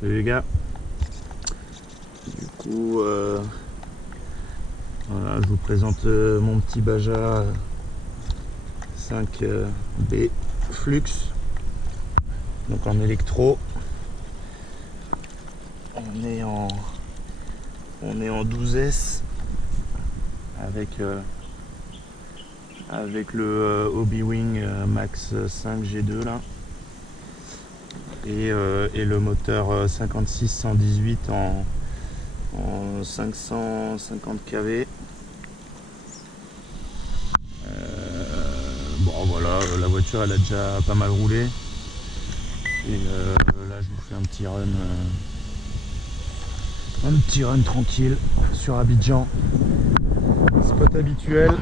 Salut les gars. Du coup, voilà, je vous présente mon petit Baja 5B Flux, donc en électro. On est en 12S avec le Hobby-Wing Max 5 G2 là. Et le moteur 56-118 en 550 kV. Bon voilà, la voiture elle a déjà pas mal roulé. Et là je vous fais un petit run tranquille sur Abidjan. Spot habituel.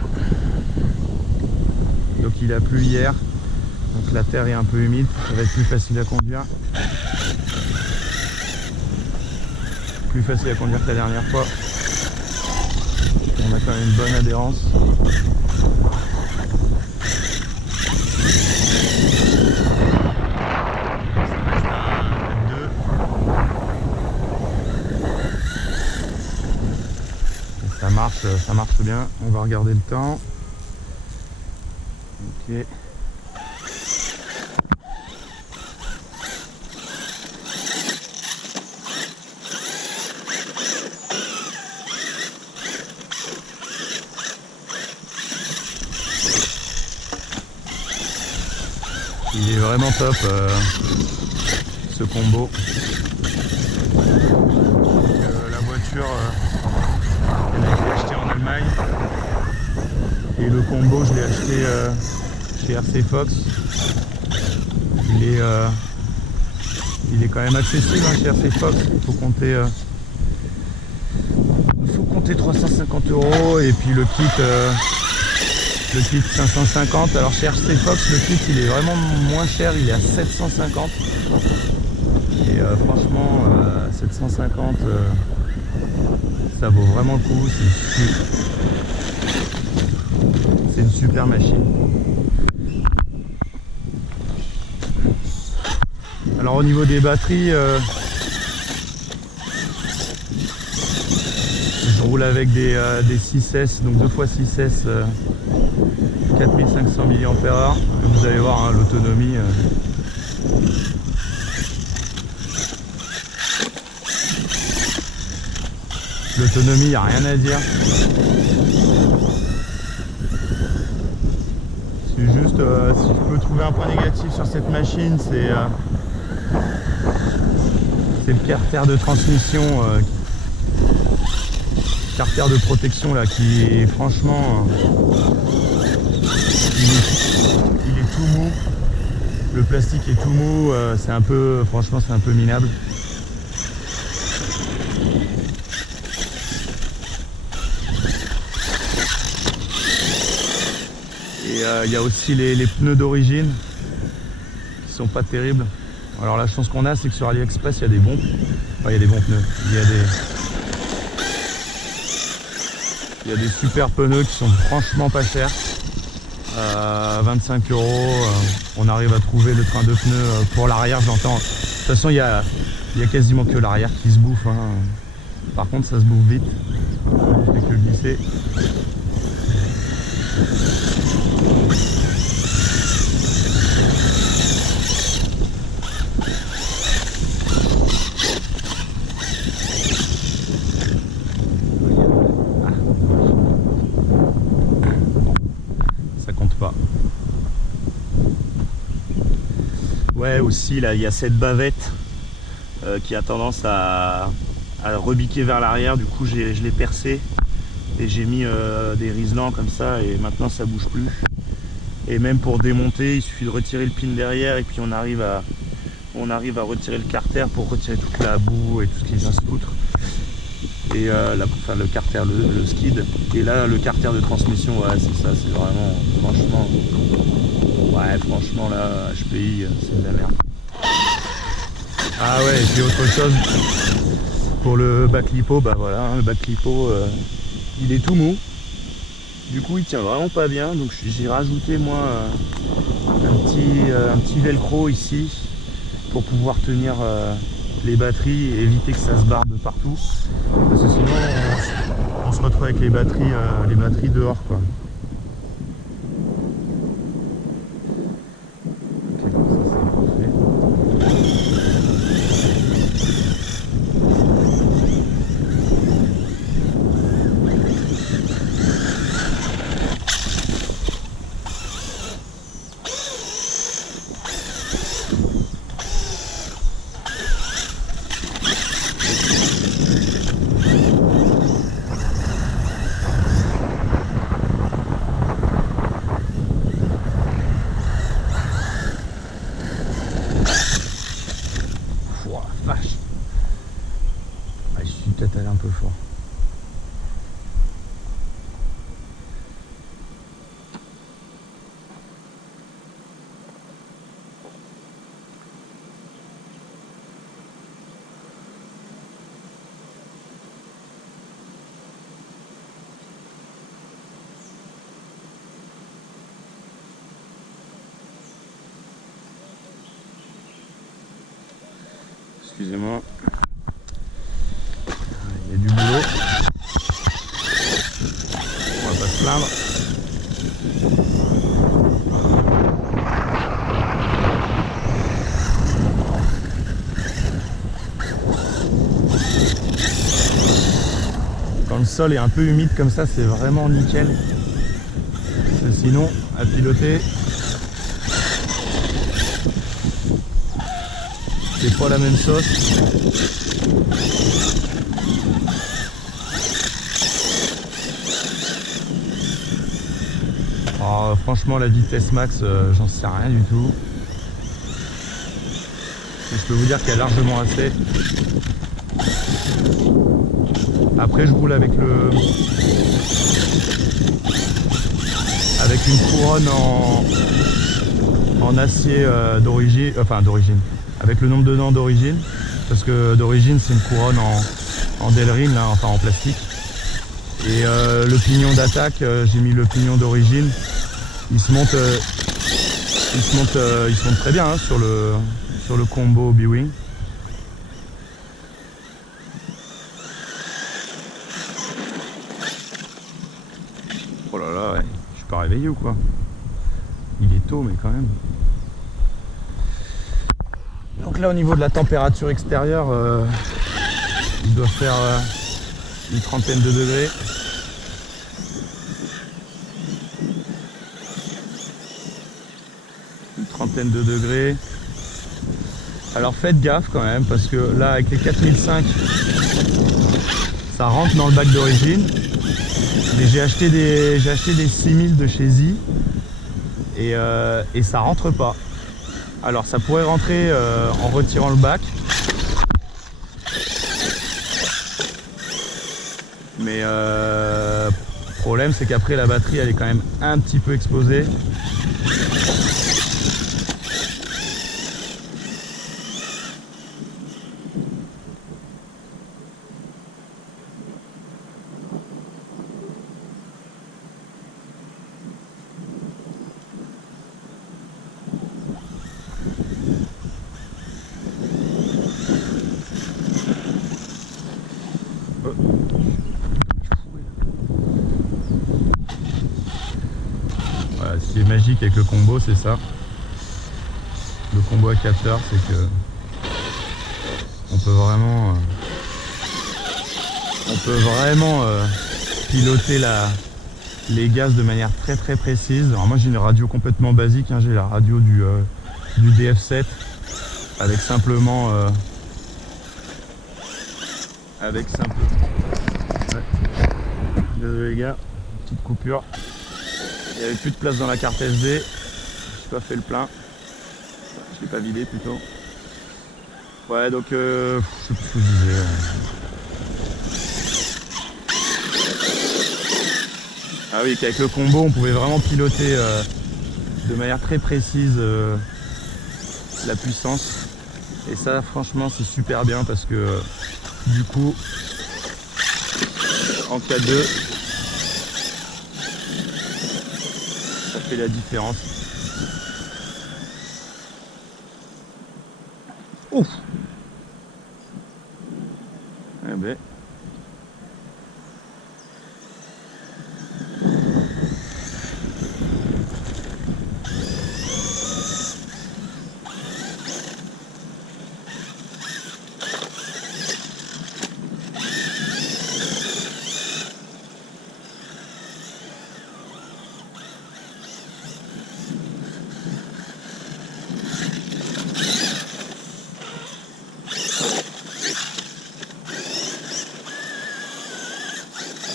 Donc il a plu hier. Donc la terre est un peu humide, ça va être plus facile à conduire. Plus facile à conduire que la dernière fois. On a quand même une bonne adhérence. Ça reste un 2. Ça marche bien. On va regarder le temps. Ok. Il est vraiment top ce combo. La voiture elle a été achetée en Allemagne et le combo je l'ai acheté chez RC Fox. Il est quand même accessible chez RC Fox. Il faut compter 350 € et puis le kit 550. Alors chez RC Fox le kit il est vraiment moins cher, il est à 750 et franchement 750 ça vaut vraiment le coup. C'est une super machine. Alors au niveau des batteries je roule avec des 6S, donc 2x6S 4500 mAh. Vous allez voir l'autonomie. L'autonomie, il n'y a rien à dire. C'est juste, si je peux trouver un point négatif sur cette machine, c'est le carter de transmission, carter de protection là, qui est franchement, il est tout mou. Le plastique est tout mou, c'est un peu, franchement, c'est un peu minable. Et il y a aussi les pneus d'origine qui sont pas terribles. Alors la chance qu'on a, c'est que sur AliExpress il y a des bons, enfin, il y a des bons pneus. Il y a des super pneus qui sont franchement pas chers. 25 €, on arrive à trouver le train de pneus pour l'arrière, j'entends. De toute façon il y a quasiment que l'arrière qui se bouffe. Par contre ça se bouffe vite. On fait que le glisser. Ça compte pas. Ouais, aussi là il y a cette bavette qui a tendance à rebiquer vers l'arrière. Du coup je l'ai percé et j'ai mis des riselants comme ça et maintenant ça bouge plus. Et même pour démonter il suffit de retirer le pin derrière et puis on arrive à retirer le carter pour retirer toute la boue et tout ce qui vient se foutre. Et le carter, le skid. Et là le carter de transmission, ouais c'est ça, c'est vraiment franchement, ouais franchement là HPI c'est de la merde. Ah ouais, et puis autre chose pour le bac lipo, bah voilà, le bac lipo il est tout mou. Du coup il tient vraiment pas bien, donc j'ai rajouté moi un petit velcro ici pour pouvoir tenir les batteries et éviter que ça se barre de partout. Parce que sinon on se retrouve avec les batteries dehors quoi. Ok, donc ça c'est parfait. Vache. Ah, je suis peut-être allé un peu fort. Excusez-moi. Il y a du boulot. On va pas se plaindre. Quand le sol est un peu humide comme ça, c'est vraiment nickel. Parce que sinon, à piloter, c'est pas la même sauce. Alors, franchement, la vitesse max, j'en sais rien du tout. Mais je peux vous dire qu'il y a largement assez. Après, je roule avec une couronne en acier d'origine, avec le nombre de dents d'origine, parce que d'origine c'est une couronne en Delrin, là, enfin en plastique. Et le pignon d'attaque, j'ai mis le pignon d'origine. Il se monte très bien hein, sur le combo B-Wing. Oh là là, ouais. Je suis pas réveillé ou quoi? Il est tôt mais quand même. Donc là au niveau de la température extérieure, il doit faire une trentaine de degrés. Une trentaine de degrés. Alors faites gaffe quand même parce que là avec les 4005 ça rentre dans le bac d'origine. Mais j'ai acheté des 6000 de chez Z et ça rentre pas. Alors ça pourrait rentrer en retirant le bac. Mais le problème c'est qu'après la batterie elle est quand même un petit peu exposée. Voilà, ce qui est magique avec le combo, c'est ça. Le combo à capteur, c'est que on peut vraiment piloter les gaz de manière très très précise. Alors moi j'ai une radio complètement basique, hein, j'ai la radio du DF7 avec simplement ouais. Désolé les gars, petite coupure. Il n'y avait plus de place dans la carte SD. J'ai pas fait le plein. Je l'ai pas vidé plutôt. Ouais donc je sais plus ce que je disais. Ah oui, qu'avec le combo on pouvait vraiment piloter de manière très précise la puissance. Et ça franchement c'est super bien parce que du coup en K2 ça fait la différence. Ouf. Ah ben.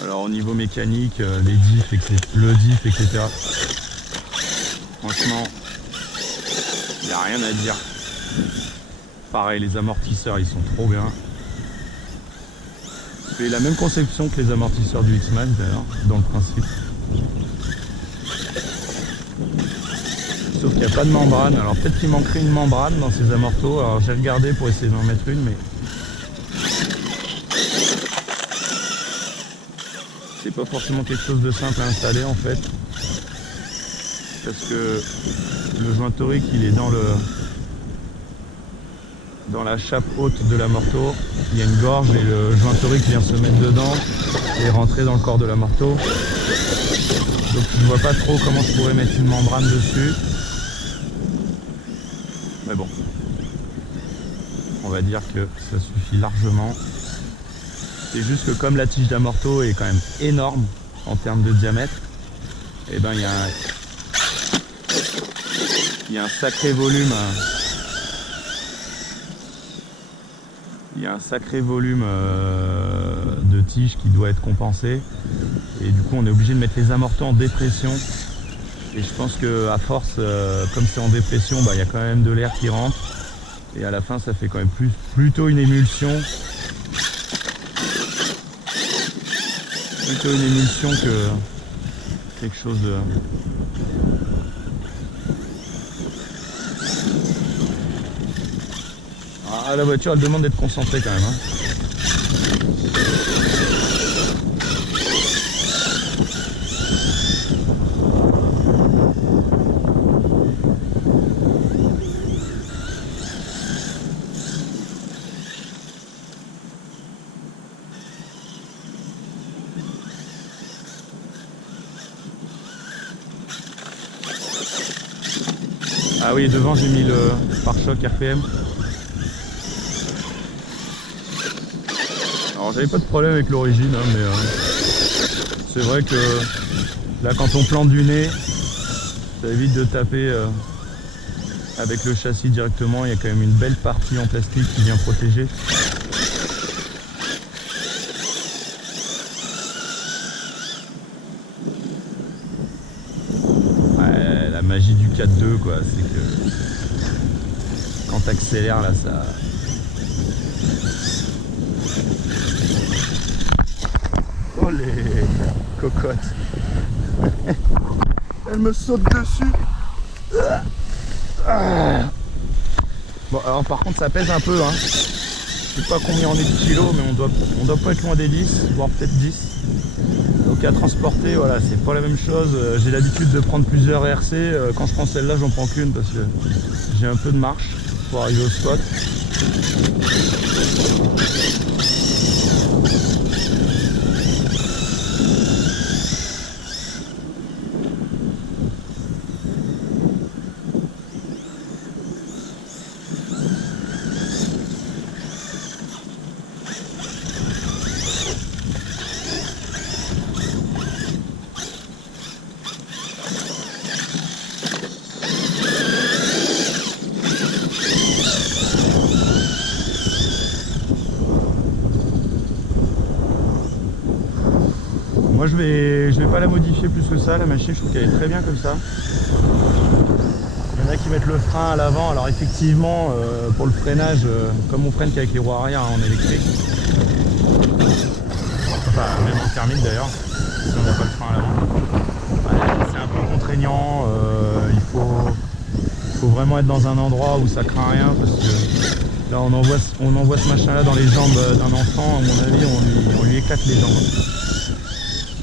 Alors au niveau mécanique, les diffs, le diff, etc. Franchement, il n'y a rien à dire. Pareil, les amortisseurs, ils sont trop bien. C'est la même conception que les amortisseurs du X-Man d'ailleurs, dans le principe. Sauf qu'il n'y a pas de membrane. Alors peut-être qu'il manquerait une membrane dans ces amortos. Alors j'ai regardé pour essayer d'en mettre une, mais c'est pas forcément quelque chose de simple à installer en fait, parce que le jointorique il est dans la chape haute de l'amorto. Il y a une gorge et le jointorique vient se mettre dedans et rentrer dans le corps de l'amorto. Donc je vois pas trop comment je pourrais mettre une membrane dessus, mais bon, on va dire que ça suffit largement. C'est juste que comme la tige d'amorto est quand même énorme en termes de diamètre, et ben il y a un sacré volume. Il y a un sacré volume de tige qui doit être compensé. Et du coup on est obligé de mettre les amortos en dépression. Et je pense que à force, comme c'est en dépression, bah, il y a quand même de l'air qui rentre. Et à la fin ça fait quand même plutôt une émulsion. Plutôt une émulsion que quelque chose de... Ah, la voiture elle demande d'être concentrée quand même, hein. Ah oui, devant j'ai mis le pare-choc RPM. Alors j'avais pas de problème avec l'origine, hein, mais c'est vrai que là quand on plante du nez, ça évite de taper avec le châssis directement. Il y a quand même une belle partie en plastique qui vient protéger. Ouais, la magie du 4.2 quoi, c'est que quand tu accélères là ça... Oh les cocottes. Elle me saute dessus. Bon alors par contre ça pèse un peu, hein. Je sais pas combien on est de kilos, mais on doit pas être loin des 10, voire peut-être 10. Donc à transporter, voilà, c'est pas la même chose. J'ai l'habitude de prendre plusieurs RC. Quand je prends celle-là, j'en prends qu'une parce que j'ai un peu de marche pour arriver au spot. Moi je vais pas la modifier plus que ça, la machine, je trouve qu'elle est très bien comme ça. Il y en a qui mettent le frein à l'avant, alors effectivement pour le freinage, comme on freine qu'avec les roues arrière hein, en électrique, enfin même en thermique d'ailleurs, si on n'a pas le frein à l'avant, ouais, c'est un peu contraignant, il faut vraiment être dans un endroit où ça craint rien parce que là on envoie ce machin là dans les jambes d'un enfant, à mon avis on lui éclate les jambes.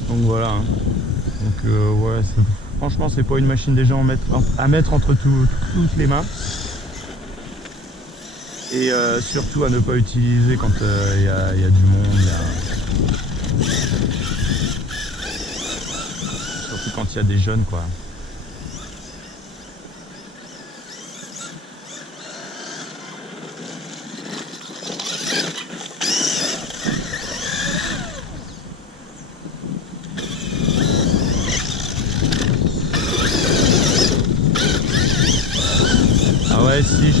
Donc voilà, donc ouais, franchement c'est pas une machine déjà à mettre entre toutes les mains. Et surtout à ne pas utiliser quand il y a du monde. Surtout quand il y a des jeunes, quoi. Ah ouais, si,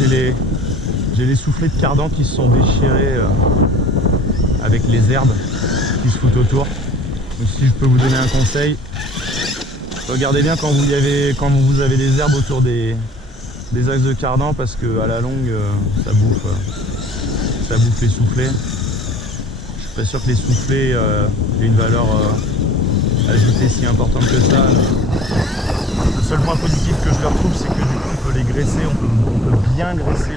j'ai les soufflets de cardan qui se sont déchirés avec les herbes qui se foutent autour. Donc si je peux vous donner un conseil, regardez bien quand vous avez des herbes autour des axes de cardan, parce que à la longue ça bouffe les soufflets. Je suis pas sûr que les soufflets aient une valeur ajoutée si importante que ça. Le seul point positif que je leur trouve, c'est que du coup on peut les graisser, on peut bien graisser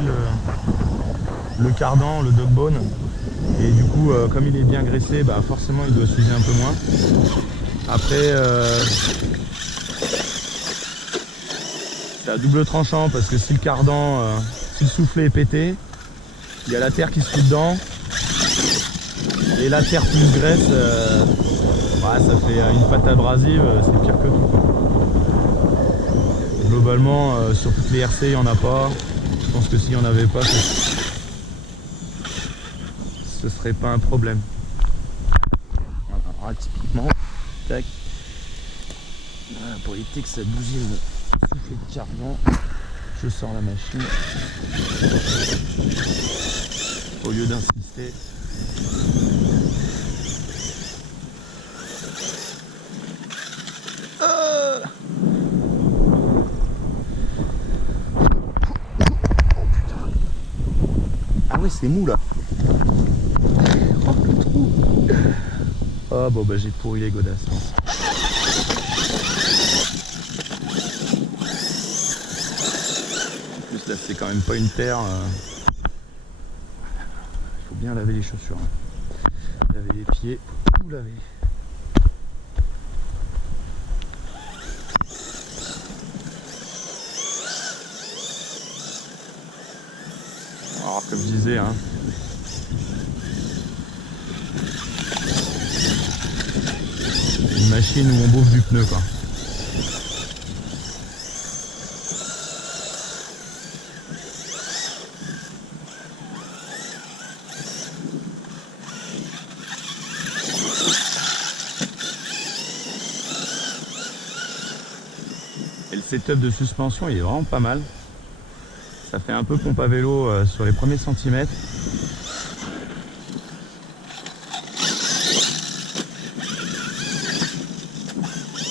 le cardan, le dog bone. Et du coup comme il est bien graissé, bah forcément il doit s'user un peu moins. Après c'est à double tranchant, parce que si le cardan, si le soufflet est pété, il y a la terre qui se fout dedans. Et la terre plus graisse, ouais, ça fait une pâte abrasive, c'est pire que tout, quoi. Globalement, sur toutes les RC, il n'y en a pas. Je pense que s'il n'y en avait pas, ce serait pas un problème. Alors, typiquement, tac. Voilà, pour éviter que ça bousille le soufflet de cardan, je sors la machine. Au lieu d'insister. Ah ouais, c'est mou là. Oh le trou. Ah bon bah j'ai pourri les godasses. En plus là c'est quand même pas une terre. Il faut bien laver les chaussures. Laver les pieds, tout laver. Alors comme je disais, hein, une machine où on bouffe du pneu, quoi. Et le setup de suspension il est vraiment pas mal. Ça fait un peu pompe à vélo sur les premiers centimètres.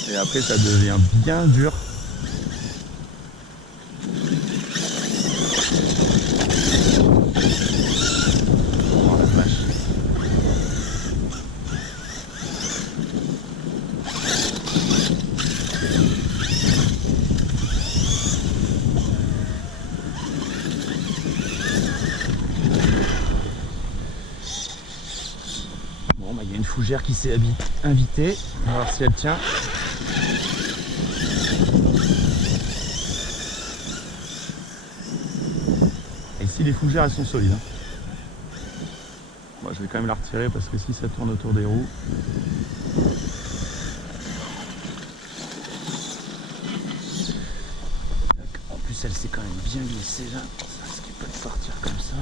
Et après ça devient bien dur. Oh la vache. Bon bah il y a une fougère qui s'est invitée. On va voir si elle tient. Et si les fougères elles sont solides, hein. Bon, je vais quand même la retirer parce que si ça tourne autour des roues. En plus elle s'est quand même bien glissée là. Ça risque pas de sortir comme ça.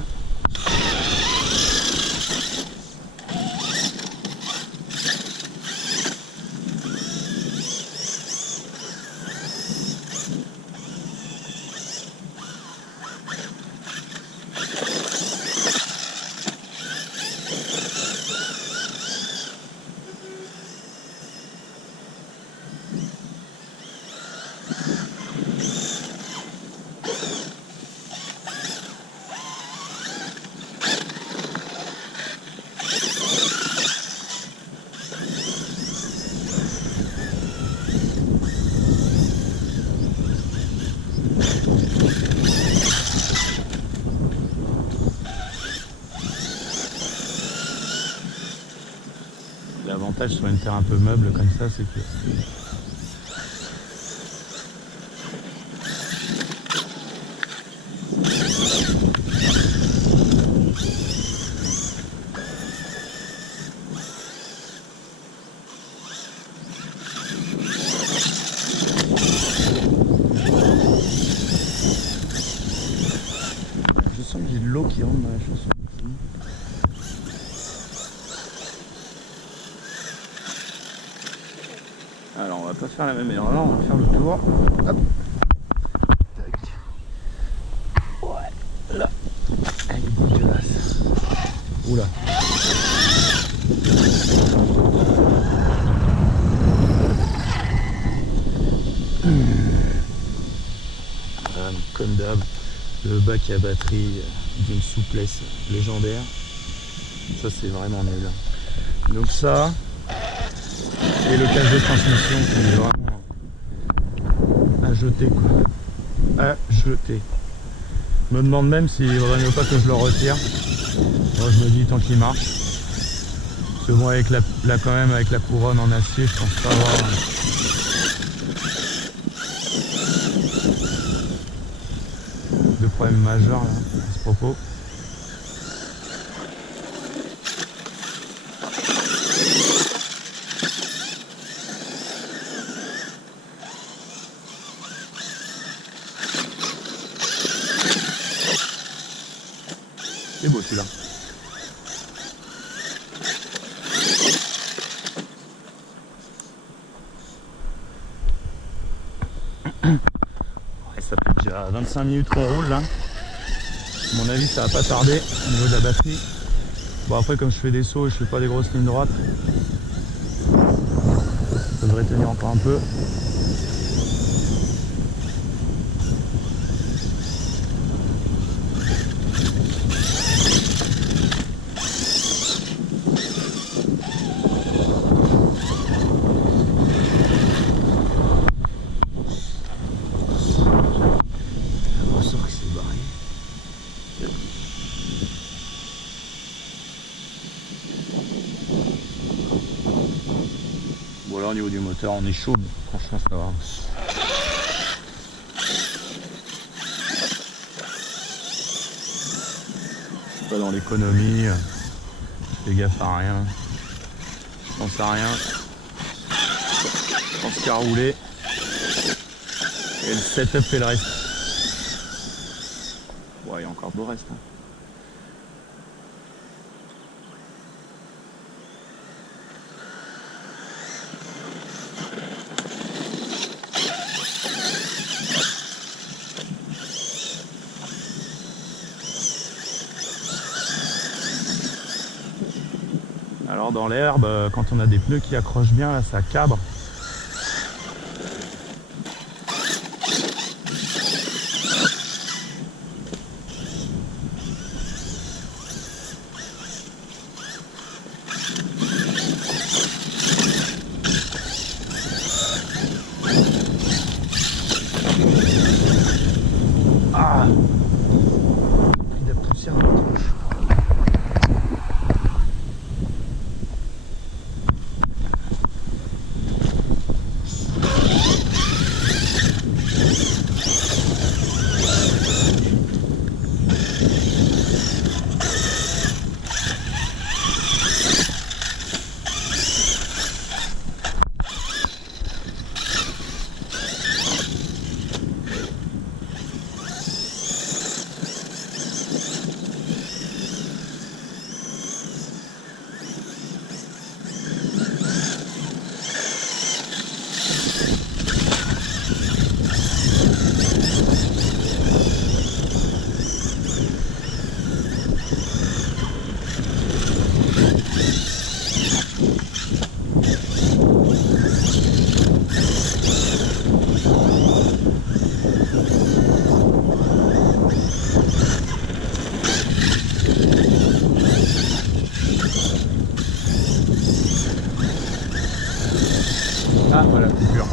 L'avantage sur une terre un peu meuble comme ça, c'est que qui rentre dans la chanson. Alors on va pas faire la même erreur, on va faire le tour. Hop. Tac. Ouais, là. Elle est dégueulasse. Oula. Comme d'hab, le bac à batterie d'une souplesse légendaire. Ça c'est vraiment nul. Donc ça, et le cache de transmission qui est vraiment à jeter quoi. À jeter. Je me demande même s'il ne vaudrait mieux pas que je le retire. Moi je me dis tant qu'il marche. Parce que bon avec la quand même avec la couronne en acier, je pense pas avoir de problème majeur là, à ce propos. C'est beau celui-là. Ça fait déjà 25 minutes qu'on roule là. À mon avis ça va pas tarder au niveau de la batterie. Bon après comme je fais des sauts et je fais pas des grosses lignes droites, ça devrait tenir encore un peu. Bon là au niveau du moteur on est chaud, mais franchement ça va. Je suis pas dans l'économie, je fais gaffe à rien, je pense à rien, je pense qu'à rouler et le setup fait le reste. Ouais, il y a encore beau reste. Hein. Alors dans l'herbe, quand on a des pneus qui accrochent bien, là ça cabre. Ah, pris de la poussière dans la tronche. Ah voilà, coupure.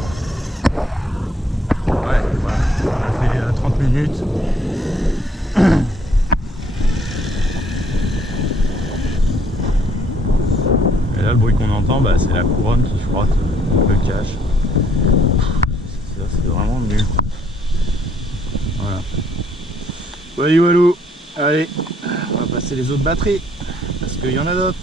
Ouais, voilà, ça fait 30 minutes. Et là le bruit qu'on entend, bah, c'est la couronne qui frotte le cache. Ça c'est vraiment nul. Voilà. Walou walou. Allez, on va passer les autres batteries, parce qu'il y en a d'autres.